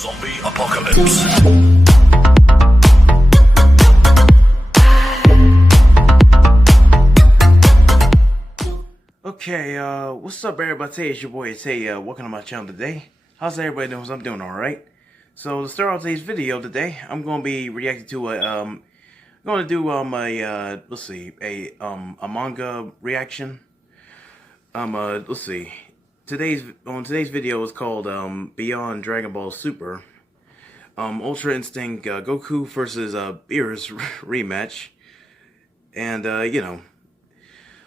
Zombie apocalypse. Okay, what's up everybody? Today it's your boy Tay, welcome to my channel today. How's everybody doing? I'm doing alright. So to start off today's video today, I'm gonna be reacting to a a manga reaction. Let's see. Today's video is called Beyond Dragon Ball Super. Ultra Instinct Goku versus Beerus rematch. And you know,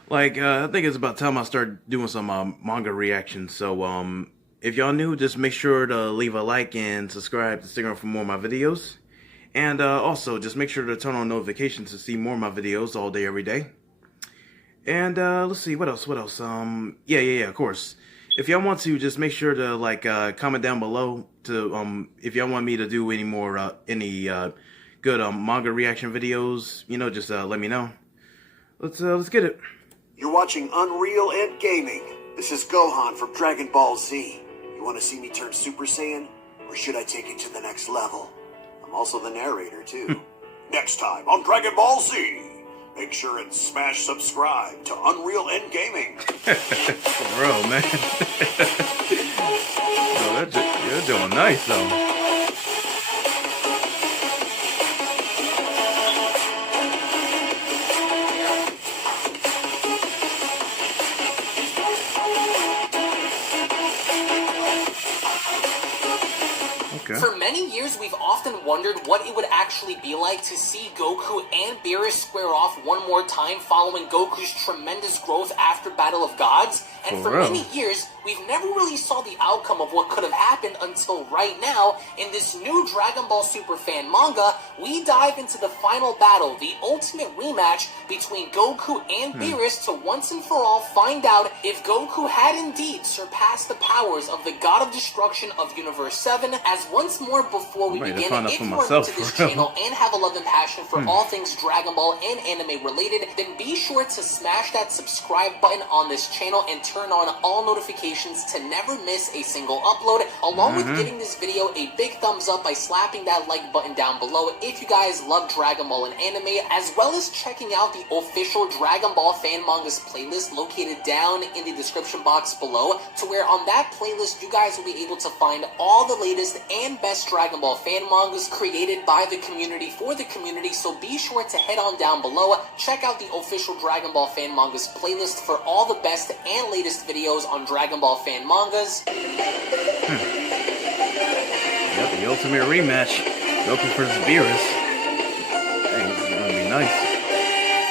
like I think it's about time I start doing some manga reactions. So if y'all new, just make sure to leave a like and subscribe to stick around for more of my videos. And also, just make sure to turn on notifications to see more of my videos all day, every day. And let's see, what else? Yeah, of course. If y'all want to, just make sure to like comment down below to if y'all want me to do any more good manga reaction videos. You know, just let me know. Let's get it. You're watching Unrealentgaming. This is Gohan from Dragon Ball Z. You want to see me turn Super Saiyan, or should I take it to the next level? I'm also the narrator too. Next time on Dragon Ball Z. Make sure and smash subscribe to Unrealentgaming. For real, man. Yo, you're doing nice, though. Okay. For many years, we've often wondered what it would actually be like to see Goku and Beerus square off one more time following Goku's tremendous growth after Battle of Gods. And for many years, we've never really saw the outcome of what could have happened until right now. In this new Dragon Ball Super fan manga, we dive into the final battle, the ultimate rematch between Goku and Beerus to once and for all find out if Goku had indeed surpassed the powers of the God of Destruction of Universe 7. As once more before we begin, if you are new to this channel and have a love and passion for all things Dragon Ball and anime related, then be sure to smash that subscribe button on this channel and turn on all notifications to never miss a single upload, along with giving this video a big thumbs up by slapping that like button down below if you guys love Dragon Ball and anime, as well as checking out the official Dragon Ball fan mangas playlist located down in the description box below, to where on that playlist you guys will be able to find all the latest and best Dragon Ball fan mangas created by the community for the community. So be sure to head on down below, check out the official Dragon Ball fan mangas playlist for all the best and latest videos on Dragon Ball fan mangas. Yep, the ultimate rematch. Goku versus Beerus. Dang, this is gonna be nice.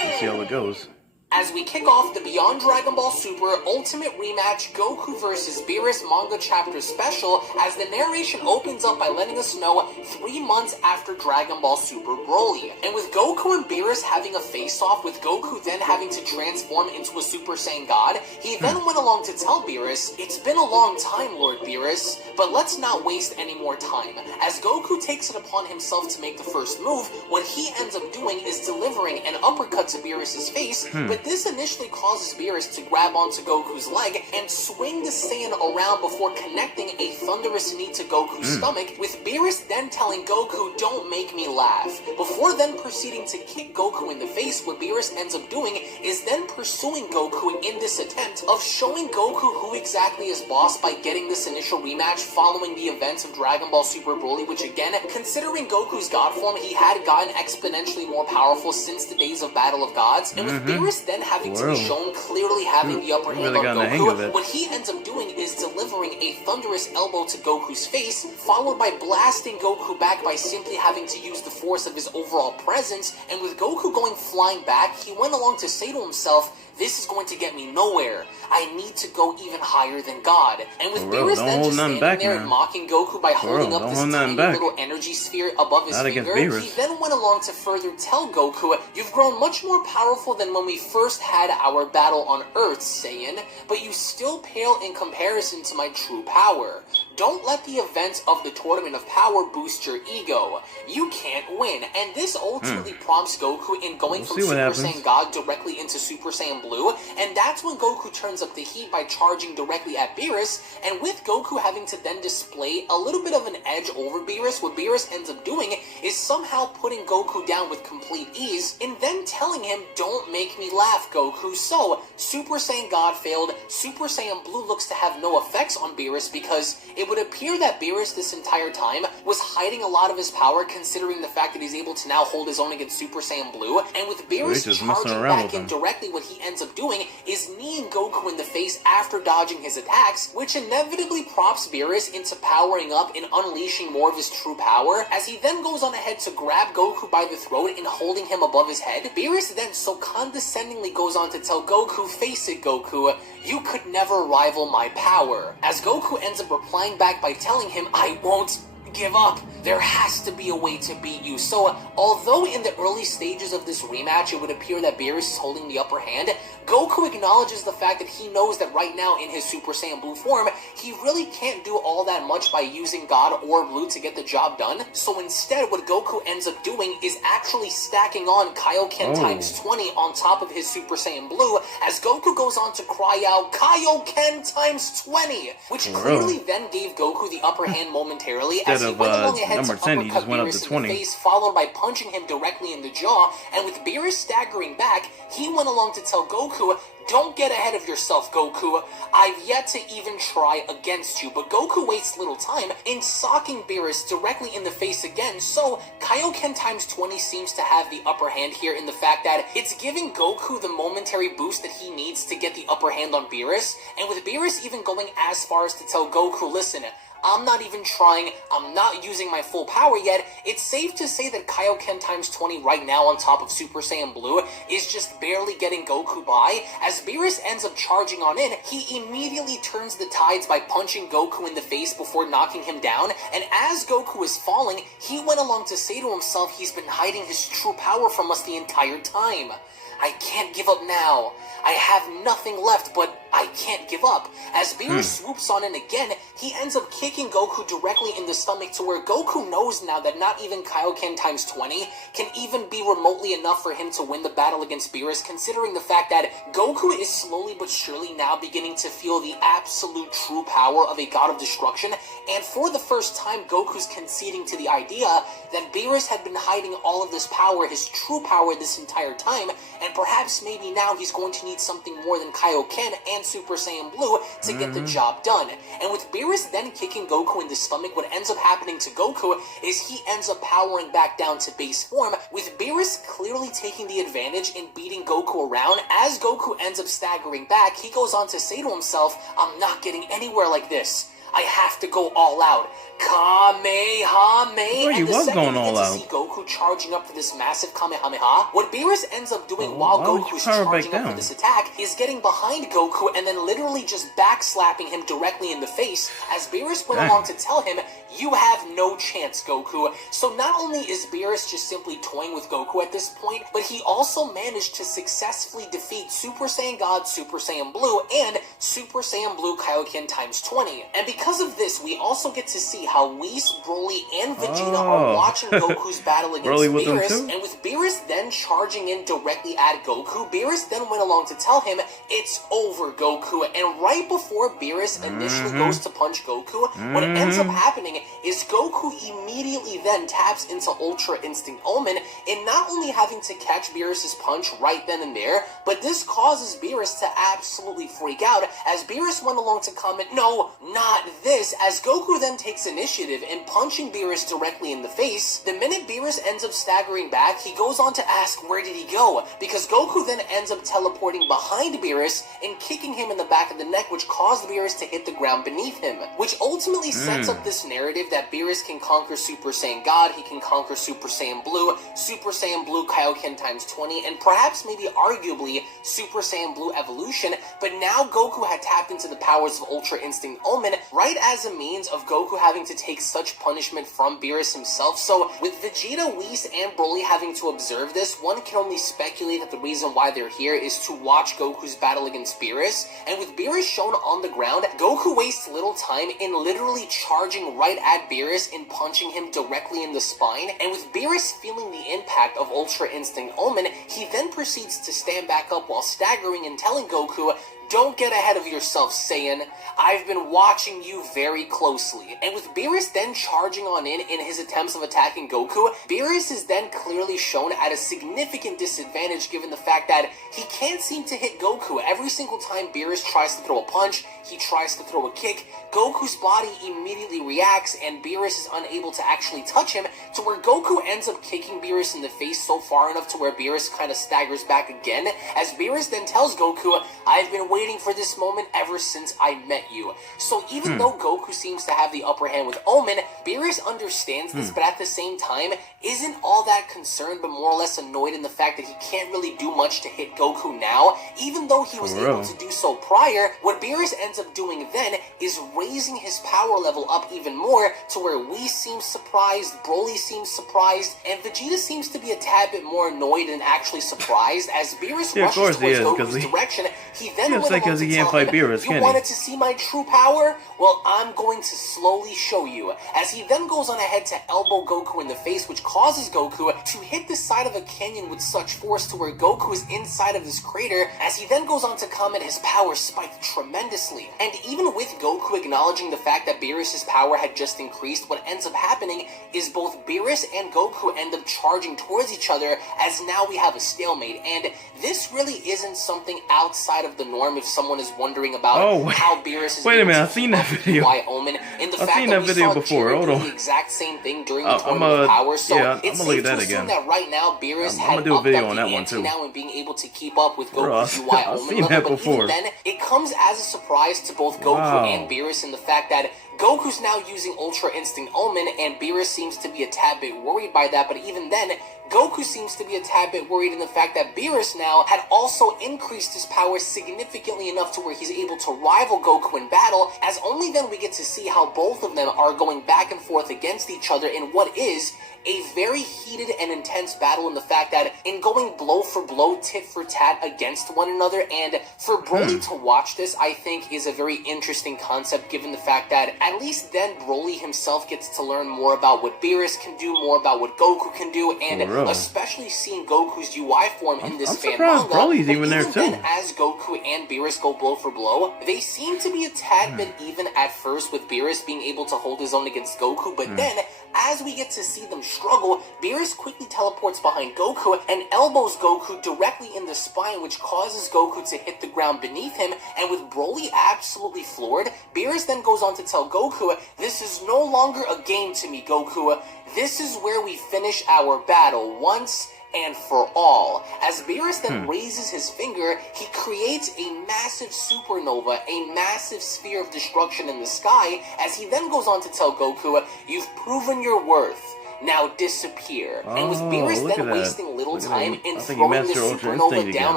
Let's see how it goes. As we kick off the Beyond Dragon Ball Super Ultimate Rematch Goku vs. Beerus manga chapter special, as the narration opens up by letting us know 3 months after Dragon Ball Super Broly. And with Goku and Beerus having a face-off, with Goku then having to transform into a Super Saiyan God, he then went along to tell Beerus, "It's been a long time, Lord Beerus, but let's not waste any more time." As Goku takes it upon himself to make the first move, what he ends up doing is delivering an uppercut to Beerus' face, but this initially causes Beerus to grab onto Goku's leg and swing the Saiyan around before connecting a thunderous knee to Goku's stomach, with Beerus then telling Goku, "Don't make me laugh," before then proceeding to kick Goku in the face. What Beerus ends up doing is then pursuing Goku in this attempt of showing Goku who exactly is boss by getting this initial rematch following the events of Dragon Ball Super Broly, which again, considering Goku's God form, he had gotten exponentially more powerful since the days of Battle of Gods, and with Beerus then having to be shown clearly having the upper hand on Goku, what he ends up doing is delivering a thunderous elbow to Goku's face, followed by blasting Goku back by simply having to use the force of his overall presence. And with Goku going flying back, he went along to say to himself, "This is going to get me nowhere. I need to go even higher than God." And with Beerus then just standing there and mocking Goku by holding up this tiny little energy sphere above his finger, he then went along to further tell Goku, "You've grown much more powerful than when we first first had our battle on Earth, Saiyan, but you still pale in comparison to my true power. Don't let the events of the Tournament of Power boost your ego. You can't win, and this ultimately prompts Goku in going from Super Saiyan God directly into Super Saiyan Blue, and that's when Goku turns up the heat by charging directly at Beerus, and with Goku having to then display a little bit of an edge over Beerus, what Beerus ends up doing is somehow putting Goku down with complete ease, and then telling him, "Don't make me laugh, Goku." So, Super Saiyan God failed, Super Saiyan Blue looks to have no effects on Beerus because it would appear that Beerus this entire time was hiding a lot of his power, considering the fact that he's able to now hold his own against Super Saiyan Blue, and with Beerus charging back in directly, what he ends up doing is kneeing Goku in the face after dodging his attacks, which inevitably prompts Beerus into powering up and unleashing more of his true power, as he then goes on ahead to grab Goku by the throat and holding him above his head. Beerus then so condescendingly goes on to tell Goku, "Face it, Goku, you could never rival my power," as Goku ends up replying back by telling him, "I won't give up. There has to be a way to beat you." So, although in the early stages of this rematch it would appear that Beerus is holding the upper hand, Goku acknowledges the fact that he knows that right now in his Super Saiyan Blue form, he really can't do all that much by using God or Blue to get the job done. So instead, what Goku ends up doing is actually stacking on Kaioken times 20 on top of his Super Saiyan Blue, as Goku goes on to cry out, "Kaioken times 20!" which clearly then gave Goku the upper hand momentarily, as he went along ahead to uppercut Beerus in the face, followed by punching him directly in the jaw, and with Beerus staggering back, he went along to tell Goku, "Don't get ahead of yourself, Goku. I've yet to even try against you." But Goku wastes little time in socking Beerus directly in the face again, so Kaioken times 20 seems to have the upper hand here in the fact that it's giving Goku the momentary boost that he needs to get the upper hand on Beerus, and with Beerus even going as far as to tell Goku, "Listen, I'm not even trying, I'm not using my full power yet," it's safe to say that Kaioken times 20 right now on top of Super Saiyan Blue is just barely getting Goku by. As Beerus ends up charging on in, he immediately turns the tides by punching Goku in the face before knocking him down, and as Goku is falling, he went along to say to himself, "He's been hiding his true power from us the entire time. I can't give up now. I have nothing left, but I can't give up." As Beerus swoops on in again, he ends up kicking Goku directly in the stomach, to where Goku knows now that not even Kaioken times 20 can even be remotely enough for him to win the battle against Beerus, considering the fact that Goku is slowly but surely now beginning to feel the absolute true power of a god of destruction, and for the first time Goku's conceding to the idea that Beerus had been hiding all of this power, his true power, this entire time, and perhaps maybe now he's going to need something more than Kaioken and Super Saiyan Blue to get the job done. And with Beerus then kicking Goku in the stomach, what ends up happening to Goku is he ends up powering back down to base form, with Beerus clearly taking the advantage in beating Goku around. As Goku ends up staggering back, he goes on to say to himself, "I'm not getting anywhere like this. I have to go all out. Kamehameha." He was going all out. See Goku charging up for this massive Kamehameha. What Beerus ends up doing while Goku's charging up for this attack is getting behind Goku and then literally just backslapping him directly in the face, as Beerus went along to tell him, "You have no chance, Goku." So not only is Beerus just simply toying with Goku at this point, but he also managed to successfully defeat Super Saiyan God, Super Saiyan Blue, and Super Saiyan Blue Kaioken times 20. And because of this, we also get to see how Whis, Broly, and Vegeta are watching Goku's battle against Beerus, and with Beerus then charging in directly at Goku, Beerus then went along to tell him, "It's over, Goku." And right before Beerus initially goes to punch Goku, what ends up happening is Goku immediately then taps into Ultra Instinct Omen, and not only having to catch Beerus' punch right then and there, but this causes Beerus to absolutely freak out, as Beerus went along to comment, "No, not this," as Goku then takes initiative in punching Beerus directly in the face. The minute Beerus ends up staggering back, he goes on to ask where did he go, because Goku then ends up teleporting behind Beerus and kicking him in the back of the neck, which caused Beerus to hit the ground beneath him, which ultimately sets up this narrative narrative that Beerus can conquer Super Saiyan God, he can conquer Super Saiyan Blue Kaioken times 20, and perhaps maybe arguably Super Saiyan Blue Evolution, but now Goku had tapped into the powers of Ultra Instinct Omen right as a means of Goku having to take such punishment from Beerus himself. So with Vegeta, Whis, and Broly having to observe this, one can only speculate that the reason why they're here is to watch Goku's battle against Beerus, and with Beerus shown on the ground, Goku wastes little time in literally charging right at Beerus and punching him directly in the spine, and with Beerus feeling the impact of Ultra Instinct Omen, he then proceeds to stand back up while staggering and telling Goku, "Don't get ahead of yourself, Saiyan. I've been watching you very closely." And with Beerus then charging on in his attempts of attacking Goku, Beerus is then clearly shown at a significant disadvantage given the fact that he can't seem to hit Goku. Every single time Beerus tries to throw a punch, he tries to throw a kick, Goku's body immediately reacts and Beerus is unable to actually touch him, to where Goku ends up kicking Beerus in the face so far enough to where Beerus kind of staggers back again, as Beerus then tells Goku, "I've been waiting for this moment ever since I met you." So even though Goku seems to have the upper hand with Omen, Beerus understands this, but at the same time isn't all that concerned, but more or less annoyed in the fact that he can't really do much to hit Goku now, even though he was able to do so prior. What Beerus ends up doing then is raising his power level up even more, to where Whis seems surprised, Broly seems surprised, and Vegeta seems to be a tad bit more annoyed than actually surprised, as Beerus rushes towards Goku's direction. He then went along to tell him, "You wanted to see my true power? Well, I'm going to slowly show you," as he then goes on ahead to elbow Goku in the face, which causes Goku to hit the side of a canyon with such force to where Goku is inside of this crater, as he then goes on to comment his power spiked tremendously. And even with Goku acknowledging the fact that Beerus' power had just increased, what ends up happening is both Beerus and Goku end up charging towards each other, as now we have a stalemate. And this really isn't something outside of the norm if someone is wondering about how Beerus is wait a minute, I've seen that video. Omen, and the fact that we saw before. Jiren do the exact same thing during the Tournament of Power. So it's safe to assume that right now Beerus had upped up the ante now and being able to keep up with Goku's UI Omen level, but even then, it comes as a surprise to both Goku and Beerus in the fact that Goku's now using Ultra Instinct Omen, and Beerus seems to be a tad bit worried by that, but even then, Goku seems to be a tad bit worried in the fact that Beerus now had also increased his power significantly enough to where he's able to rival Goku in battle, as only then we get to see how both of them are going back and forth against each other in what is a very heated and intense battle, in the fact that in going blow for blow, tit for tat against one another. And for Broly to watch this, I think, is a very interesting concept, given the fact that at least then Broly himself gets to learn more about what Beerus can do, more about what Goku can do, and especially seeing Goku's UI form in this fan manga. Broly's even there too. Then, as Goku and Beerus go blow for blow, they seem to be a tad bit even at first, with Beerus being able to hold his own against Goku, but then as we get to see them struggle, Beerus quickly teleports behind Goku and elbows Goku directly in the spine, which causes Goku to hit the ground beneath him, and with Broly absolutely floored, Beerus then goes on to tell Goku, "This is no longer a game to me, Goku. This is where we finish our battle once and for all." As Beerus then raises his finger, he creates a massive supernova, a massive sphere of destruction in the sky, as he then goes on to tell Goku, "You've proven your worth. Now disappear." And with Beerus then wasting little time in throwing the supernova down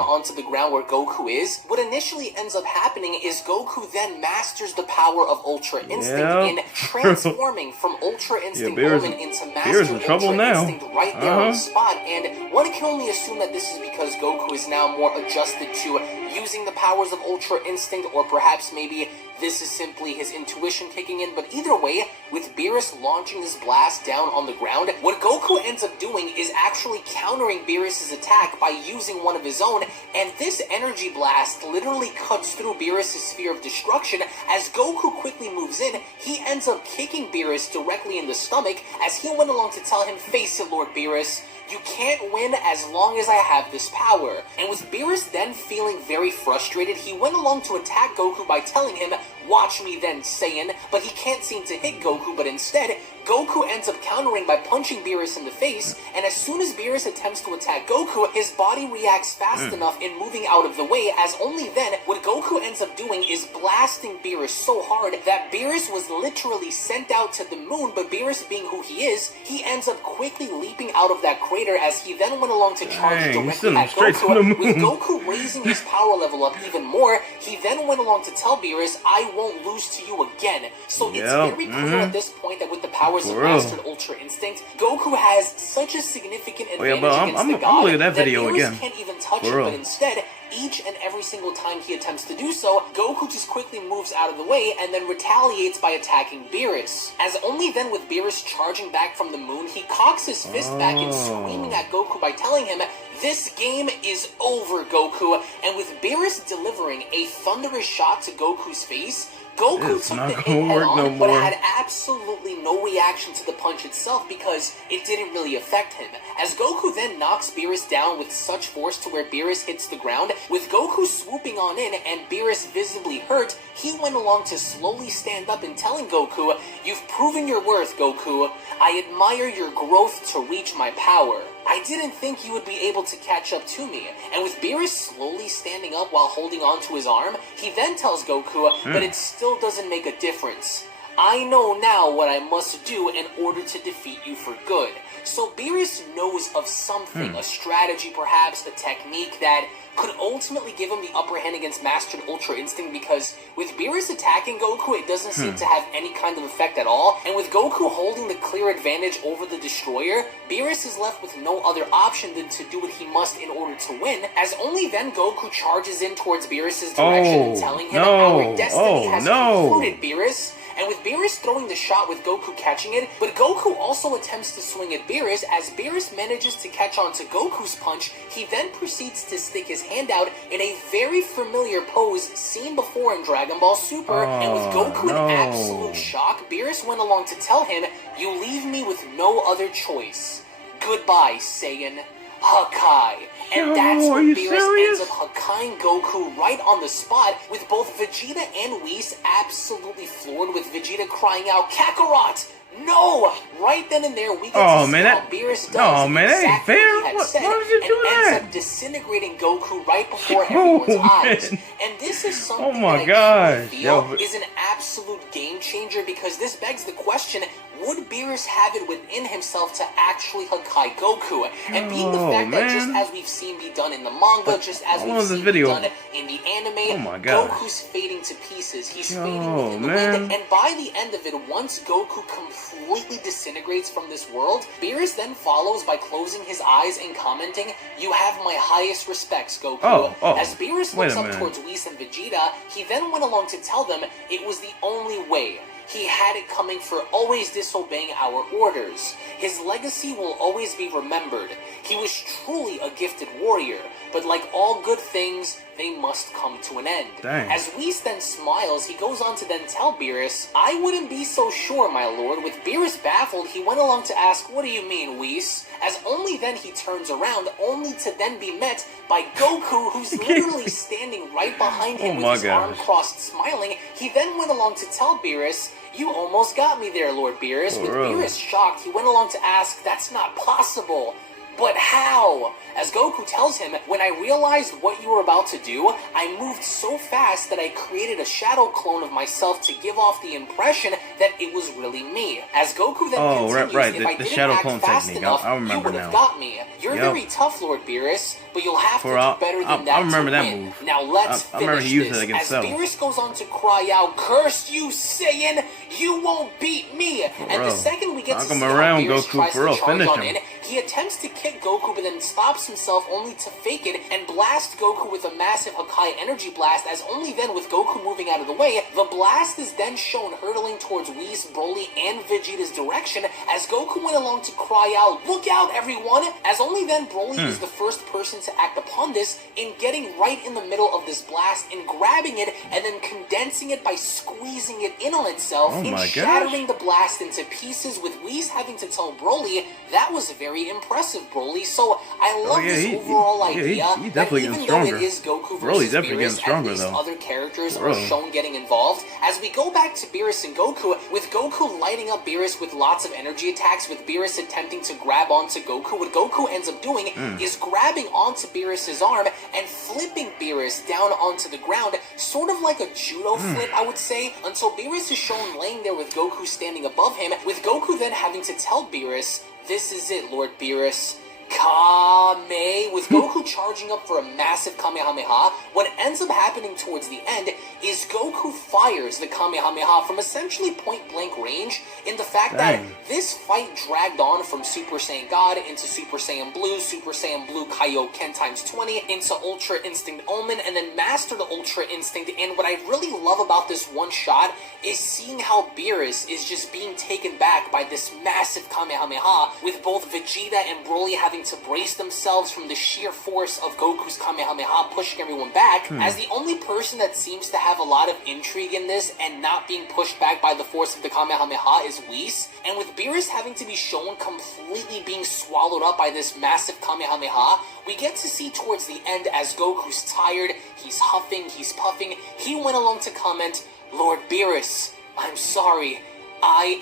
onto the ground where Goku is, what initially ends up happening is Goku then masters the power of Ultra Instinct in transforming from Ultra Instinct Omen into Master Ultra Instinct right there on the spot. And one can only assume that this is because Goku is now more adjusted to using the powers of Ultra Instinct, or perhaps maybe this is simply his intuition kicking in. But either way, with Beerus launching this blast down on the ground, what Goku ends up doing is actually countering Beerus' attack by using one of his own, and this energy blast literally cuts through Beerus' sphere of destruction. As Goku quickly moves in, he ends up kicking Beerus directly in the stomach, as he went along to tell him, "Face it, Lord Beerus. You can't win as long as I have this power." And with Beerus then feeling very frustrated, he went along to attack Goku by telling him, "Watch me then, Saiyan," but he can't seem to hit Goku, but instead, Goku ends up countering by punching Beerus in the face, and as soon as Beerus attempts to attack Goku, his body reacts fast enough in moving out of the way, as only then what Goku ends up doing is blasting Beerus so hard that Beerus was literally sent out to the moon, but Beerus being who he is, he ends up quickly leaping out of that crater as he then went along to charge directly at Goku. With Goku raising his power level up even more, he then went along to tell Beerus, I won't lose to you again. So it's very clear at this point that with the powers of Mastered Ultra Instinct, Goku has such a significant advantage against the god that video Beerus again. can't even touch it, but instead, each and every single time he attempts to do so, Goku just quickly moves out of the way and then retaliates by attacking Beerus. As only then with Beerus charging back from the moon, he cocks his fist back and screaming at Goku by telling him, this game is over, Goku. And with Beerus delivering a thunderous shot to Goku's face, Goku took the hit head on, but had absolutely no reaction to the punch itself because it didn't really affect him. As Goku then knocks Beerus down with such force to where Beerus hits the ground, with Goku swooping on in and Beerus visibly hurt, he went along to slowly stand up and telling Goku, you've proven your worth, Goku. I admire your growth to reach my power. I didn't think you would be able to catch up to me. And with Beerus slowly standing up while holding on to his arm, he then tells Goku, but it still doesn't make a difference. I know now what I must do in order to defeat you for good. So Beerus knows of something, a strategy perhaps, a technique that could ultimately give him the upper hand against Mastered Ultra Instinct, because with Beerus attacking Goku, it doesn't seem to have any kind of effect at all, and with Goku holding the clear advantage over the Destroyer, Beerus is left with no other option than to do what he must in order to win, as only then Goku charges in towards Beerus' direction and telling him, our destiny has concluded, Beerus. And with Beerus throwing the shot with Goku catching it, but Goku also attempts to swing at Beerus. As Beerus manages to catch on to Goku's punch, he then proceeds to stick his hand out in a very familiar pose seen before in Dragon Ball Super. And with Goku in absolute shock, Beerus went along to tell him, you leave me with no other choice. Goodbye, Saiyan. Hakai. And that's when Beerus ends up Hakaiing Goku right on the spot, with both Vegeta and Whis absolutely floored, with Vegeta crying out, Kakarot! No! Right then and there, we get to see how Beerus does that ain't fair. Why would you do and that? ends up disintegrating Goku right before everyone's eyes. And this is something that I truly feel is an absolute game changer, because this begs the question, would Beerus have it within himself to actually Hakai Goku? And being the fact that just as we've seen be done in the manga, just as we've seen be done in the anime, Goku's fading to pieces. He's fading within the wind. And by the end of it, once Goku completely disintegrates from this world, Beerus then follows by closing his eyes and commenting, you have my highest respects, Goku. As Beerus looks up towards Whis and Vegeta, he then went along to tell them it was the only way. He had it coming for always disobeying our orders. His legacy will always be remembered. He was truly a gifted warrior, but like all good things, they must come to an end. As Whis then smiles, he goes on to then tell Beerus, I wouldn't be so sure, my lord. With Beerus baffled, he went along to ask, what do you mean, Whis? As only then he turns around, only to then be met by Goku, who's literally standing right behind him with his arm crossed smiling. He then went along to tell Beerus, you almost got me there, Lord Beerus. With Beerus shocked, he went along to ask, that's not possible. But how? As Goku tells him, when I realized what you were about to do, I moved so fast that I created a shadow clone of myself to give off the impression that it was really me. As Goku then continues, if I didn't act fast enough, you would have got me. You're very tough, Lord Beerus, but you'll have to do better than that to win. Now let's finish this. As Beerus goes on to cry out, curse you, Saiyan! You won't beat me! And the second we get to see how Beerus tries to charge on in, he attempts to kick Goku, but then stops himself only to fake it and blast Goku with a massive Hakai energy blast, as only then with Goku moving out of the way, the blast is then shown hurtling towards Whis, Broly, and Vegeta's direction, as Goku went along to cry out, look out everyone! As only then Broly is the first person to act upon this in getting right in the middle of this blast and grabbing it and then condensing it by squeezing it in on itself and shattering the blast into pieces, with Whis having to tell Broly that was very very impressive, Broly. So I love this he overall idea. he definitely that getting even though stronger. it is Goku Broly's versus definitely getting Beerus, stronger, at least though. other characters Bro. are shown getting involved. As we go back to Beerus and Goku, with Goku lighting up Beerus with lots of energy attacks, with Beerus attempting to grab onto Goku, what Goku ends up doing is grabbing onto Beerus's arm and flipping Beerus down onto the ground, sort of like a judo flip, I would say, until Beerus is shown laying there with Goku standing above him, with Goku then having to tell Beerus, "This is it, Lord Beerus. Kame," with Goku charging up for a massive Kamehameha. What ends up happening towards the end is Goku fires the Kamehameha from essentially point-blank range, in the fact that this fight dragged on from Super Saiyan God into Super Saiyan Blue Kaioken times 20, into Ultra Instinct Omen, and then Mastered Ultra Instinct. And what I really love about this one shot is seeing how Beerus is just being taken back by this massive Kamehameha, with both Vegeta and Broly having to brace themselves from the sheer force of Goku's Kamehameha pushing everyone back. As the only person that seems to have a lot of intrigue in this and not being pushed back by the force of the Kamehameha is Whis. And with Beerus having to be shown completely being swallowed up by this massive Kamehameha, we get to see towards the end as Goku's tired, he's huffing, he's puffing, he went along to comment, "Lord Beerus, I'm sorry.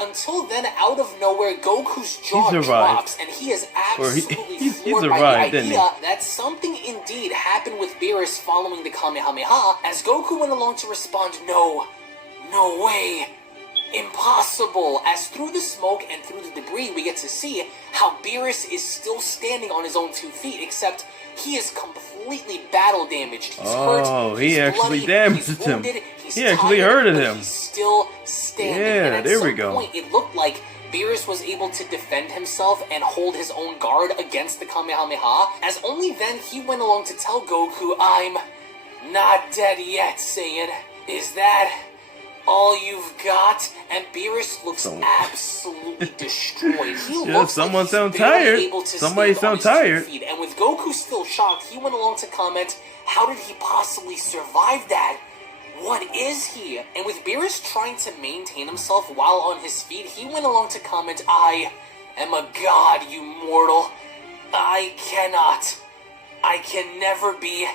Until then, out of nowhere, Goku's jaw drops, and he is absolutely floored by the idea that something indeed happened with Beerus following the Kamehameha, as Goku went along to respond, "No way, impossible," as through the smoke and through the debris, we get to see how Beerus is still standing on his own 2 feet, except he is completely battle damaged. He's hurt, he he's actually bloody, damaged he's him. wounded, he's He actually tired, hurted but him. He's still standing. Yeah, and at there we some go. point, it looked like Beerus was able to defend himself and hold his own guard against the Kamehameha, as only then he went along to tell Goku, "I'm not dead yet, Saiyan. Is that all you've got?" And Beerus looks absolutely destroyed. He looks someone like he's sound barely tired. able to Somebody stand on sound his 2 tired. feet. And with Goku still shocked, he went along to comment, "How did he possibly survive that? What is he?" And with Beerus trying to maintain himself while on his feet, he went along to comment, "I am a god, you mortal. I can never be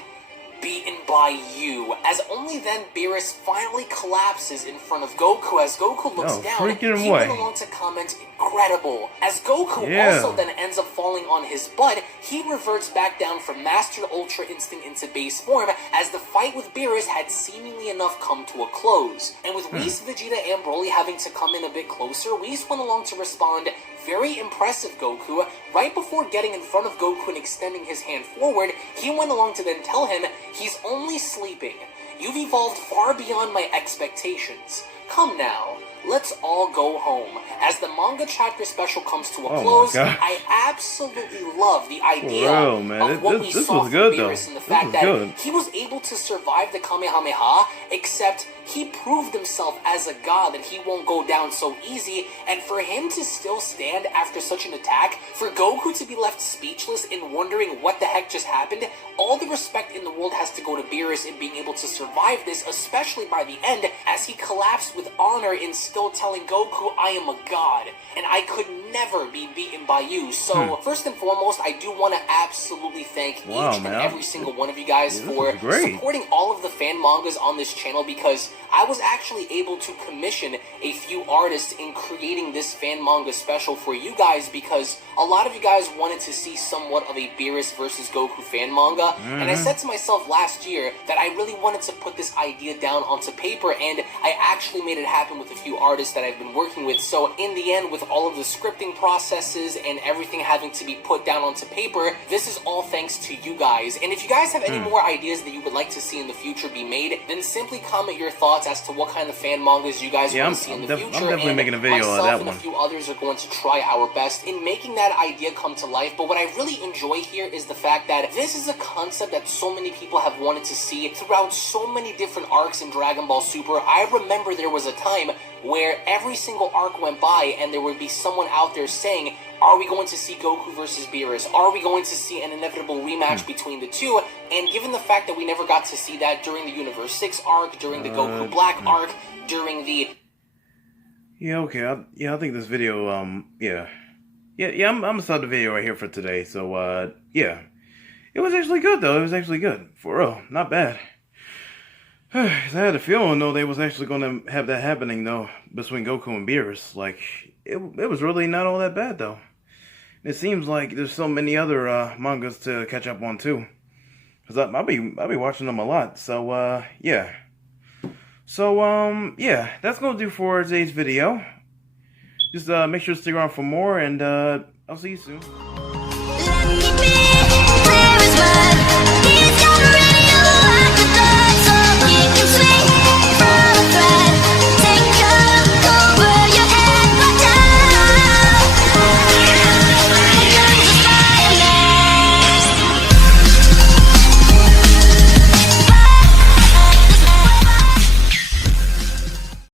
beaten by you." As only then Beerus finally collapses in front of Goku. As Goku looks down, he went along to comment, "Incredible." As Goku also then ends up falling on his butt, he reverts back down from Master Ultra Instinct into base form, as the fight with Beerus had seemingly enough come to a close. And with Whis, Vegeta, and Broly having to come in a bit closer, Whis went along to respond, "Very impressive, Goku." Right before getting in front of Goku and extending his hand forward, he went along to then tell him, "He's only sleeping. You've evolved far beyond my expectations. Come now, let's all go home." As the manga chapter special comes to a close, I absolutely love the idea of what we saw from Beerus and the fact that he was able to survive the Kamehameha, except he proved himself as a god that he won't go down so easy, and for him to still stand after such an attack, for Goku to be left speechless and wondering what the heck just happened, all the respect in the world has to go to Beerus in being able to survive this, especially by the end, as he collapsed with honor in still telling Goku, "I am a god, and I could never be beaten by you." So, first and foremost, I do want to absolutely thank each and every single one of you guys for supporting all of the fan mangas on this channel, because I was actually able to commission a few artists in creating this fan manga special for you guys, because a lot of you guys wanted to see somewhat of a Beerus versus Goku fan manga, and I said to myself last year that I really wanted to put this idea down onto paper, and I actually made it happen with a few artists that I've been working with. So in the end, with all of the scripting processes and everything having to be put down onto paper, this is all thanks to you guys. And if you guys have any more ideas that you would like to see in the future be made, then simply comment your thoughts as to what kind of fan mangas you guys want to see in the future. I'm definitely making a video myself on that and one. a few others are going to try our best in making that idea come to life. But what I really enjoy here is the fact that this is a concept that so many people have wanted to see throughout so many different arcs in Dragon Ball Super. I remember there was a time where every single arc went by and there would be someone out there saying, are we going to see Goku versus Beerus? Are we going to see an inevitable rematch between the two? And given the fact that we never got to see that during the Universe 6 arc, during the Goku Black arc, during the... Yeah, okay. I think this video, I'm gonna stop the video right here for today. So, yeah. It was actually good, though. It was actually good. For real. Not bad. I had a feeling, though, they was actually gonna have that happening, though, between Goku and Beerus. Like, it was really not all that bad, though. It seems like there's so many other mangas to catch up on, too. Because I'll be watching them a lot. So, yeah. So, yeah. That's gonna do for today's video. Just make sure to stick around for more, and I'll see you soon.